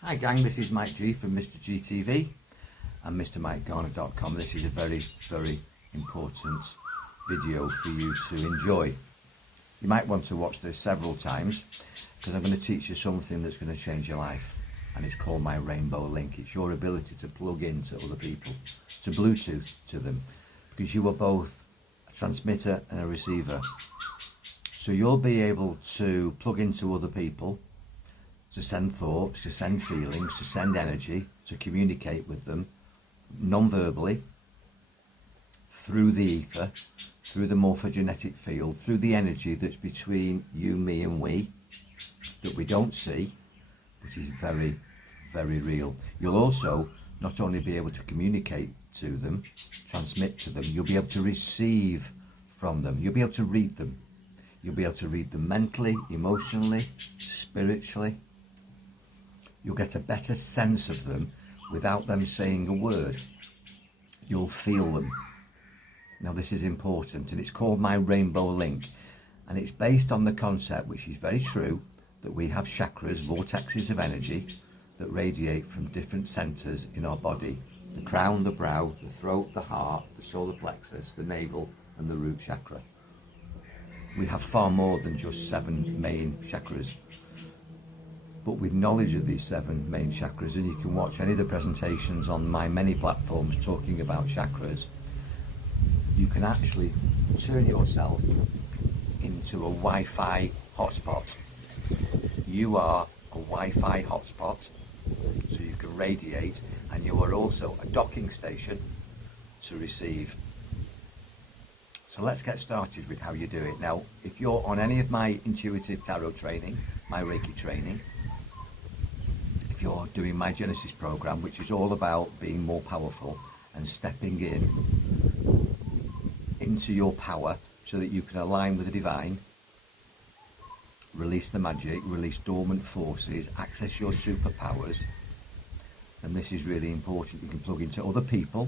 Hi gang, this is Mike G from Mr. GTV and MrMikeGarner.com. This is a very, very important video for you to enjoy. You might want to watch this several times because I'm going to teach you something that's going to change your life, and it's called my Rainbow Link. It's your ability to plug into other people, to Bluetooth to them, because you are both a transmitter and a receiver. So you'll be able to plug into other people, to send thoughts, to send feelings, to send energy, to communicate with them non-verbally, through the ether, through the morphogenetic field, through the energy that's between you, me and we, that we don't see, but is very, very real. You'll also not only be able to communicate to them, transmit to them, you'll be able to receive from them. You'll be able to read them. You'll be able to read them mentally, emotionally, spiritually. You'll get a better sense of them without them saying a word. You'll feel them. Now this is important, and it's called my Rainbow Link, and it's based on the concept, which is very true, that we have chakras, vortexes of energy that radiate from different centers in our body: the crown, the brow, the throat, the heart, the solar plexus, the navel, and the root chakra. We have far more than just 7 main chakras. But with knowledge of these 7 main chakras, and you can watch any of the presentations on my many platforms talking about chakras, you can actually turn yourself into a Wi-Fi hotspot. You are a Wi-Fi hotspot, so you can radiate, and you are also a docking station to receive. So let's get started with how you do it. Now, if you're on any of my intuitive tarot training, my Reiki training, if you're doing my Genesis program, which is all about being more powerful and stepping into your power so that you can align with the divine, release the magic, release dormant forces, access your superpowers, and this is really important. You can plug into other people,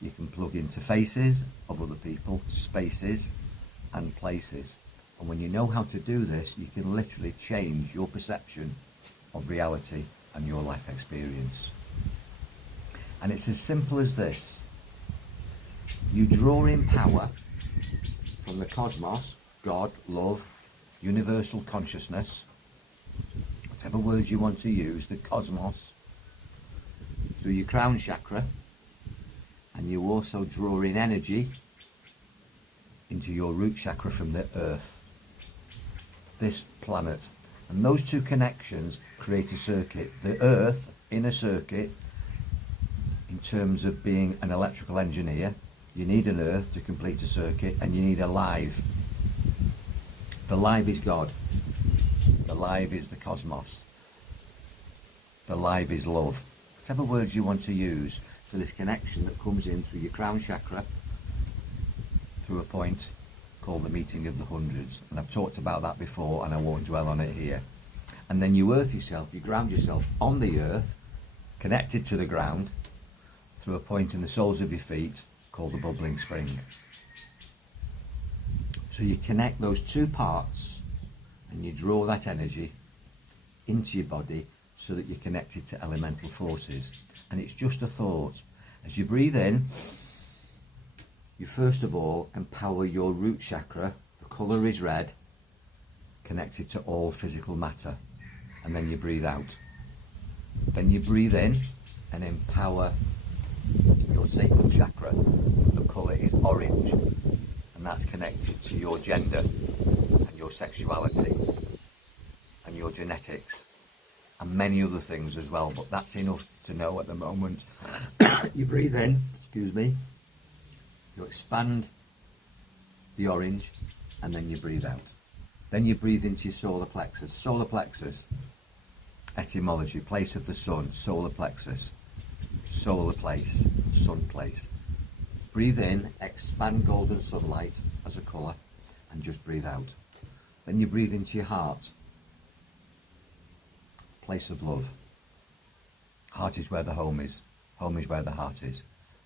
you can plug into faces of other people, spaces and places, and when you know how to do this, you can literally change your perception of reality and your life experience. And it's as simple as this. You draw in power from the cosmos, God, love, universal consciousness, whatever words you want to use, the cosmos, through your crown chakra, and you also draw in energy into your root chakra from the earth, this planet. And those two connections create a circuit. The earth in a circuit, in terms of being an electrical engineer, you need an earth to complete a circuit, and you need a live. The live is God. The live is the cosmos. The live is love. Whatever words you want to use for this connection that comes in through your crown chakra, through a point called the meeting of the hundreds, and I've talked about that before and I won't dwell on it here. And then you earth yourself, you ground yourself on the earth, connected to the ground, through a point in the soles of your feet called the bubbling spring. So you connect those two parts and you draw that energy into your body so that you're connected to elemental forces. And it's just a thought. As you breathe in, you first of all empower your root chakra. The colour is red, connected to all physical matter. And then you breathe out. Then you breathe in and empower your sacral chakra. The colour is orange, and that's connected to your gender and your sexuality and your genetics and many other things as well, but that's enough to know at the moment. You breathe in, excuse me, you expand the orange, and then you breathe out. Then you breathe into your solar plexus. Solar plexus, etymology, place of the sun, solar plexus, solar place, sun place. Breathe in, expand golden sunlight as a colour, and just breathe out. Then you breathe into your heart, place of love. Heart is where the home is. Home is where the heart is.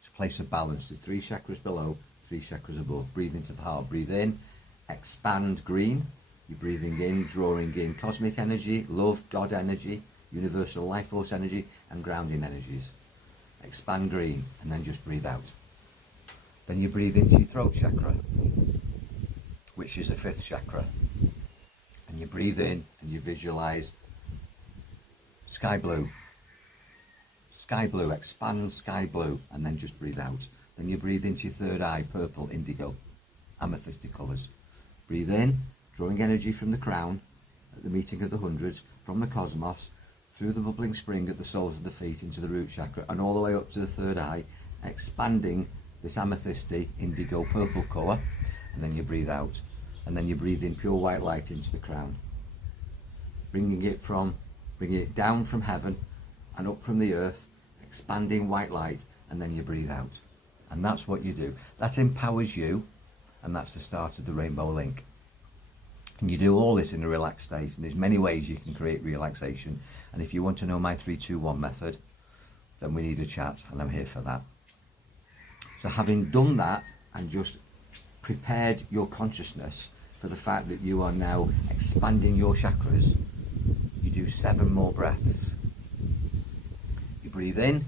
It's a place of balance. There's 3 chakras below, 3 chakras above. Breathe into the heart. Breathe in, expand green. You're breathing in, drawing in cosmic energy, love, God energy. universal life force energy and grounding energies. Expand green, and then just breathe out. Then you breathe into your throat chakra, which is the 5th chakra. And you breathe in and you visualize sky blue. Sky blue, expand sky blue, and then just breathe out. Then you breathe into your 3rd eye, purple, indigo, amethysty colours. Breathe in, drawing energy from the crown at the meeting of the hundreds, from the cosmos, through the bubbling spring at the soles of the feet into the root chakra, and all the way up to the 3rd eye, expanding this amethysty, indigo, purple colour, and then you breathe out. And then you breathe in pure white light into the crown, bringing it down from heaven and up from the earth, expanding white light, and then you breathe out. And that's what you do. That empowers you, and that's the start of the Rainbow Link. And you do all this in a relaxed state, and there's many ways you can create relaxation. And if you want to know my 3-2-1 method, then we need a chat, and I'm here for that. So having done that and just prepared your consciousness for the fact that you are now expanding your chakras, you do 7 more breaths. You breathe in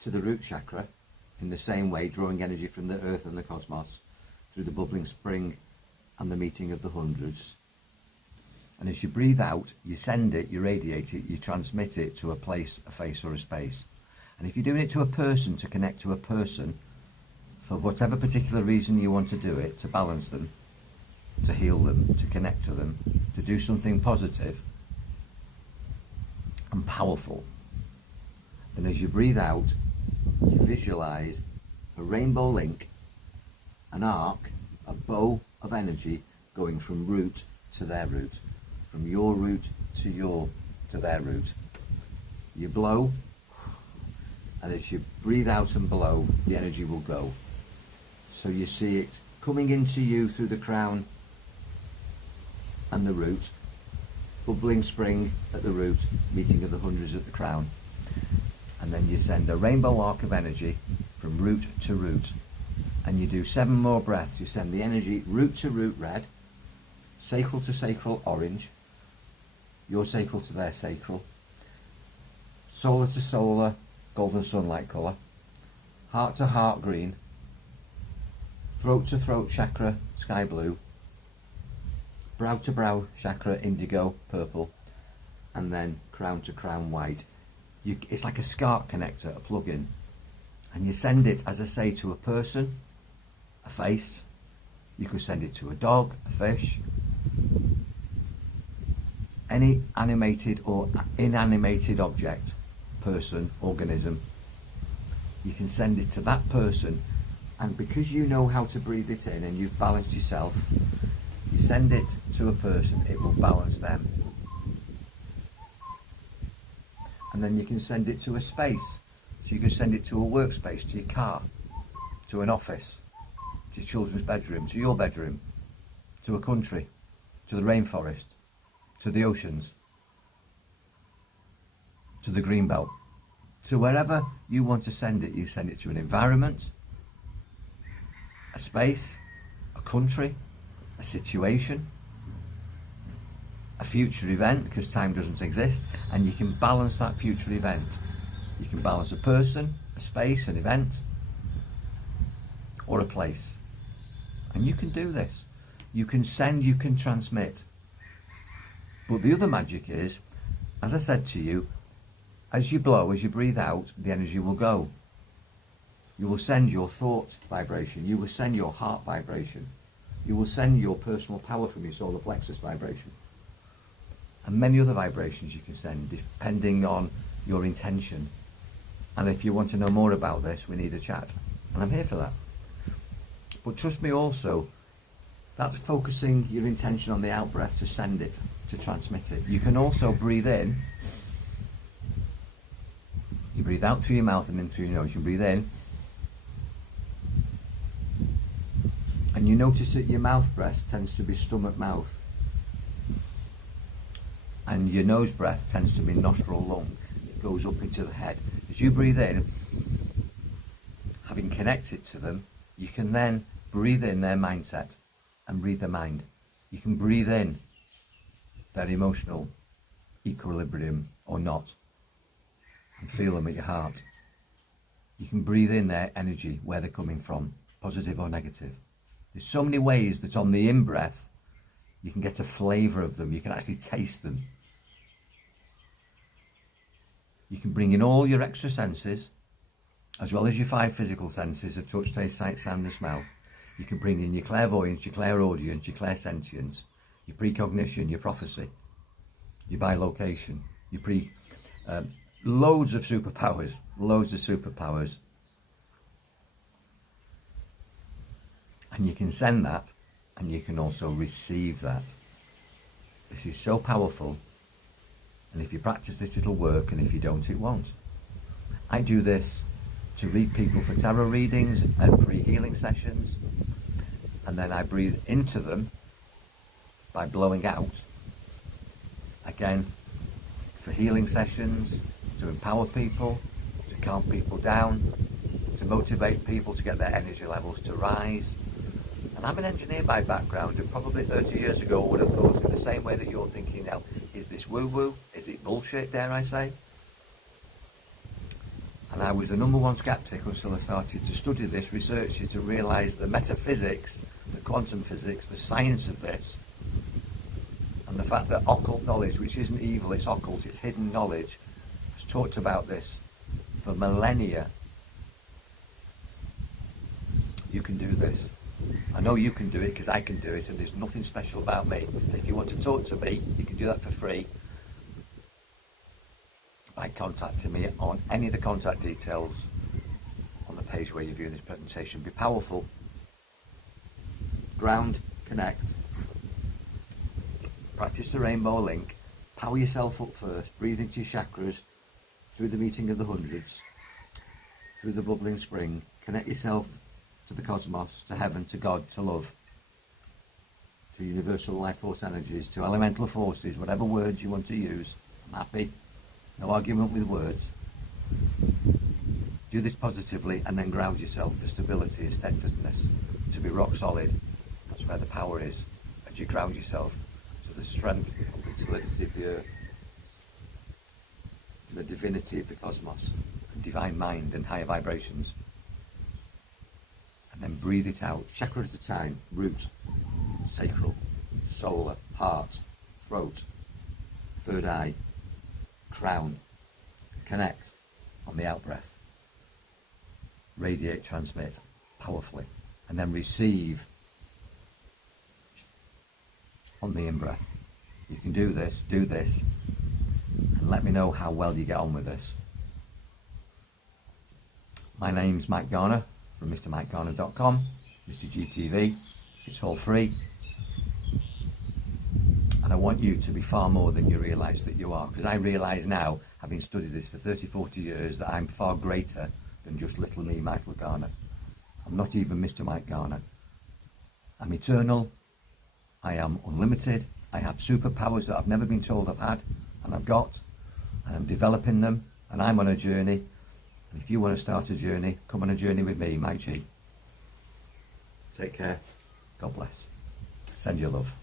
to the root chakra in the same way, drawing energy from the earth and the cosmos through the bubbling spring and the meeting of the hundreds. And as you breathe out, you send it, you radiate it, you transmit it to a place, a face or a space. And if you're doing it to a person, to connect to a person, for whatever particular reason you want to do it, to balance them, to heal them, to connect to them, to do something positive and powerful, then as you breathe out, you visualize a rainbow link, an arc, a bow of energy going from root to their root, from your root to their root. You blow, and as you breathe out and blow, the energy will go. So you see it coming into you through the crown and the root, bubbling spring at the root, meeting of the hundreds at the crown. And then you send a rainbow arc of energy from root to root. And you do 7 more breaths. You send the energy root to root red, sacral to sacral orange, your sacral to their sacral, solar to solar golden sunlight colour, heart to heart green, throat to throat chakra sky blue, brow to brow chakra indigo purple, and then crown to crown white. It's like a SCART connector, a plug-in, and you send it, as I say, to a person, a face. You could send it to a dog, a fish, any animated or inanimated object, person, organism. You can send it to that person, and because you know how to breathe it in and you've balanced yourself, you send it to a person, it will balance them. And then you can send it to a space. So you can send it to a workspace, to your car, to an office, to your children's bedroom, to your bedroom, to a country, to the rainforest, to the oceans, to the green belt, to wherever you want to send it. You send it to an environment, a space, a country, a situation, a future event, because time doesn't exist, and you can balance that future event. You can balance a person, a space, an event, or a place. And you can do this. You can send, you can transmit. But the other magic is, as I said to you, as you blow, as you breathe out, the energy will go. You will send your thought vibration. You will send your heart vibration. You will send your personal power from your solar plexus vibration. And many other vibrations you can send, depending on your intention. And if you want to know more about this, we need a chat. And I'm here for that. But trust me also, that's focusing your intention on the out-breath to send it, to transmit it. You can also breathe in. You breathe out through your mouth and in through your nose. You breathe in. And you notice that your mouth breath tends to be stomach mouth. And your nose breath tends to be nostril lung. It goes up into the head. As you breathe in, having connected to them, you can then breathe in their mindset and breathe their mind. You can breathe in their emotional equilibrium or not, and feel them at your heart. You can breathe in their energy, where they're coming from, positive or negative. There's so many ways that on the in-breath, you can get a flavour of them. You can actually taste them. You can bring in all your extra senses, as well as your 5 physical senses of touch, taste, sight, sound and smell. You can bring in your clairvoyance, your clairaudience, your clairsentience, your precognition, your prophecy, your bilocation, your loads of superpowers, And you can send that, and you can also receive that. This is so powerful, and if you practice this, it'll work, and if you don't, it won't. I do this to read people for tarot readings and pre-healing sessions, and then I breathe into them by blowing out. Again, for healing sessions, to empower people, to calm people down, to motivate people to get their energy levels to rise. And I'm an engineer by background, and probably 30 years ago I would have thought in the same way that you're thinking now, is this woo-woo? Is it bullshit, dare I say? And I was the #1 skeptic until I started to study this, research it, to realise the metaphysics, the quantum physics, the science of this, and the fact that occult knowledge, which isn't evil, it's occult, it's hidden knowledge, has talked about this for millennia. You can do this. I know you can do it because I can do it, and there's nothing special about me. And if you want to talk to me, you can do that for free by contacting me on any of the contact details on the page where you're viewing this presentation. Be powerful, ground, connect, practice the rainbow link, power yourself up first, breathe into your chakras through the meeting of the hundreds, through the bubbling spring, connect yourself to the cosmos, to heaven, to God, to love, to universal life force energies, to elemental forces, whatever words you want to use. I'm happy. No argument with words. Do this positively and then ground yourself for stability and steadfastness, to be rock solid. That's where the power is. As you ground yourself to the strength and solidity of the earth, and the divinity of the cosmos, and divine mind and higher vibrations. And then breathe it out, chakra at a time, root, sacral, solar, heart, throat, third eye, crown, connect on the out breath, radiate, transmit powerfully, and then receive on the in breath. You can do this, and let me know how well you get on with this. My name's Mike Garner from MrMikeGarner.com, Mr. GTV. It's all free. And I want you to be far more than you realise that you are, because I realise now, having studied this for 30, 40 years, that I'm far greater than just little me, Michael Garner. I'm not even Mr. Mike Garner. I'm eternal. I am unlimited. I have superpowers that I've never been told I've had, and I've got, and I'm developing them, and I'm on a journey. And if you want to start a journey, come on a journey with me, Mike G. Take care. God bless. Send your love.